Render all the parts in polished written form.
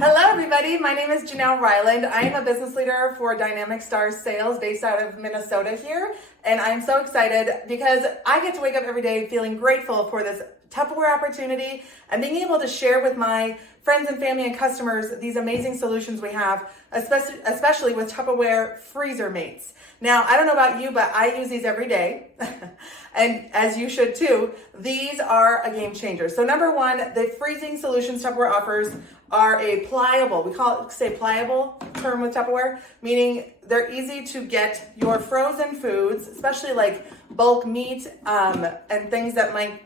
Hello everybody, my name is Janelle Ryland. I am a business leader for Dynamic Stars Sales based out of Minnesota here, and I'm so excited because I get to wake up every day feeling grateful for this Tupperware opportunity and being able to share with my friends and family and customers these amazing solutions we have, especially with Tupperware Freezer Mates. Now, I don't know about you, but I use these every day, and as you should too. These are a game changer. So number one, the freezing solutions Tupperware offers are a pliable, we call it, say, pliable term with Tupperware, meaning they're easy to get your frozen foods, especially like bulk meat and things that might,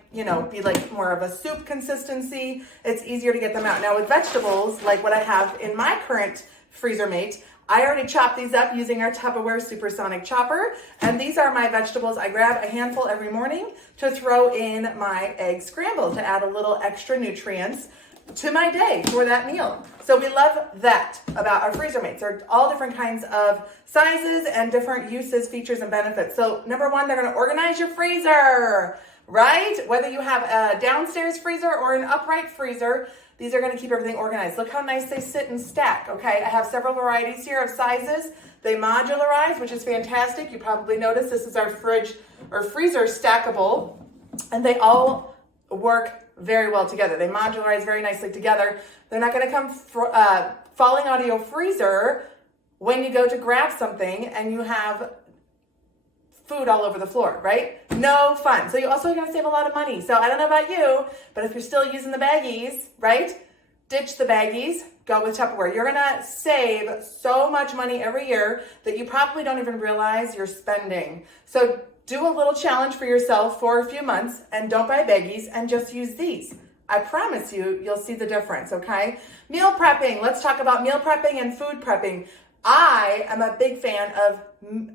be like more of a soup consistency. It's easier to get them out. Now with vegetables, like what I have in my current freezer mate, I already chopped these up using our Tupperware supersonic chopper, and these are my vegetables. I grab a handful every morning to throw in my egg scramble to add a little extra nutrients to my day for that meal. So we love that about our freezer mates. They're all different kinds of sizes and different uses, features, and benefits. So number one, they're going to organize your freezer, right? Whether you have a downstairs freezer or an upright freezer, these are going to keep everything organized. Look how nice they sit and stack, okay? I have several varieties here of sizes. They modularize, which is fantastic. You probably noticed this is our fridge or freezer stackable, and they all work very well together. They modularize very nicely together. They're not going to come falling out of your freezer when you go to grab something and you have food all over the floor, right? No fun. So you're also going to save a lot of money. So I don't know about you, but if you're still using the baggies, right? Ditch the baggies, go with Tupperware. You're going to save so much money every year that you probably don't even realize you're spending. So do a little challenge for yourself for a few months and don't buy baggies and just use these. I promise you, you'll see the difference, okay? Meal prepping. Let's talk about meal prepping and food prepping. I am a big fan of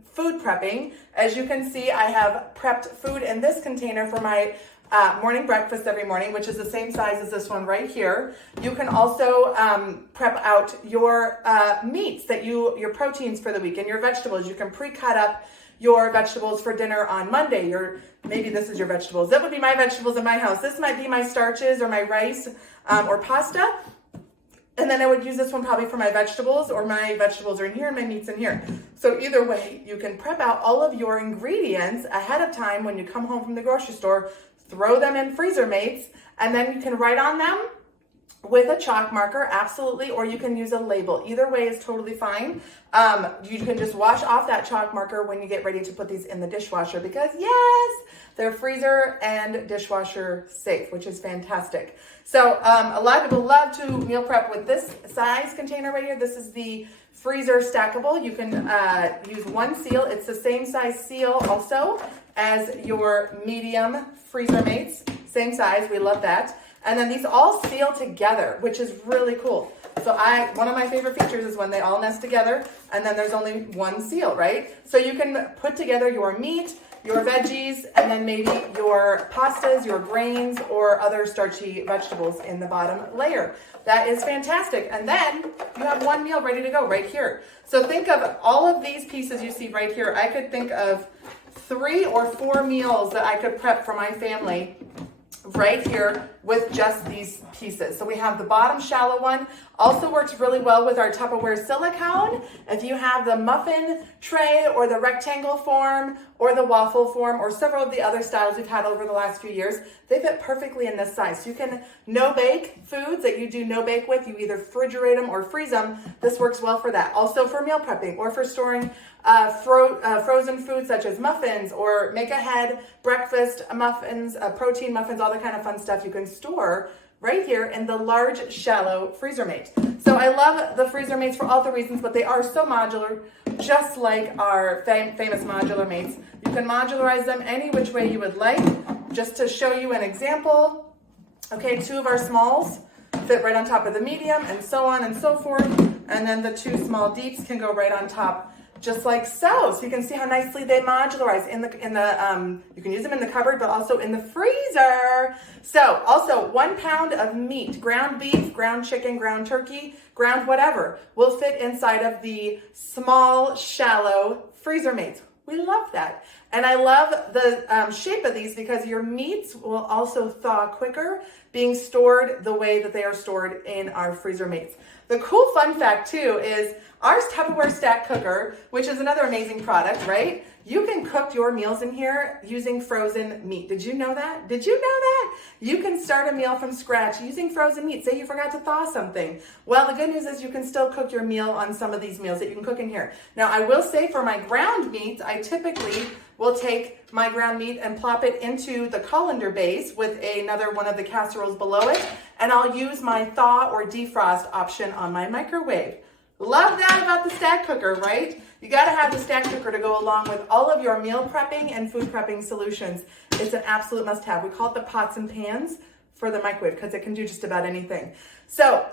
food prepping. As you can see, I have prepped food in this container for my morning breakfast every morning, which is the same size as this one right here. You can also prep out your meats, your proteins for the week, and your vegetables. You can pre-cut up your vegetables for dinner on Monday. Maybe this is your vegetables. That would be my vegetables in my house. This might be my starches or my rice or pasta. And then I would use this one probably for my vegetables, or my vegetables are in here and my meat's in here. So either way, you can prep out all of your ingredients ahead of time when you come home from the grocery store, throw them in freezer mates, and then you can write on them with a chalk marker, absolutely, or you can use a label. Either way is totally fine. You can just wash off that chalk marker when you get ready to put these in the dishwasher, because yes, they're freezer and dishwasher safe, which is fantastic. So a lot of people love to meal prep with this size container right here. This is the freezer stackable. You can use one seal. It's the same size seal also as your medium freezer mates. Same size, we love that. And then these all seal together, which is really cool. So one of my favorite features is when they all nest together and then there's only one seal, right? So you can put together your meat, your veggies, and then maybe your pastas, your grains, or other starchy vegetables in the bottom layer. That is fantastic. And then you have one meal ready to go right here. So think of all of these pieces you see right here. I could think of 3 or 4 meals that I could prep for my family right here with just these pieces. So we have the bottom shallow one, also works really well with our Tupperware silicone. If you have the muffin tray or the rectangle form or the waffle form or several of the other styles we've had over the last few years, they fit perfectly in this size. So you can no-bake foods that you do no-bake with. You either refrigerate them or freeze them. This works well for that. Also for meal prepping or for storing frozen foods such as muffins or make-ahead breakfast muffins, protein muffins, all the kind of fun stuff you can store right here in the large shallow freezer mate. So I love the freezer mates for all the reasons, but they are so modular, just like our famous modular mates. You can modularize them any which way you would like. Just to show you an example, okay, 2 of our smalls fit right on top of the medium, and so on and so forth, and then the 2 small deeps can go right on top, just like so. So you can see how nicely they modularize you can use them in the cupboard, but also in the freezer. So also 1 pound of meat, ground beef, ground chicken, ground turkey, ground whatever, will fit inside of the small, shallow freezer mates. We love that. And I love the shape of these because your meats will also thaw quicker being stored the way that they are stored in our Freezer Mates. The cool fun fact too is our Tupperware stack cooker, which is another amazing product, right? You can cook your meals in here using frozen meat. Did you know that? Did you know that? You can start a meal from scratch using frozen meat. Say you forgot to thaw something. Well, the good news is you can still cook your meal on some of these meals that you can cook in here. Now, I will say for my ground meat, I typically will take my ground meat and plop it into the colander base with another one of the casseroles below it, and I'll use my thaw or defrost option on my microwave. Love that about the stack cooker, right? You gotta have the stack cooker to go along with all of your meal prepping and food prepping solutions. It's an absolute must have. We call it the pots and pans for the microwave because it can do just about anything. So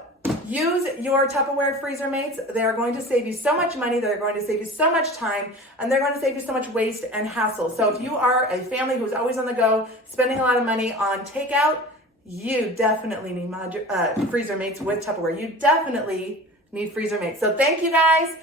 use your Tupperware Freezer Mates. They are going to save you so much money, they're going to save you so much time, and they're going to save you so much waste and hassle. So if you are a family who's always on the go, spending a lot of money on takeout, you definitely need Freezer Mates with Tupperware. You definitely need Freezer Mates. So thank you guys.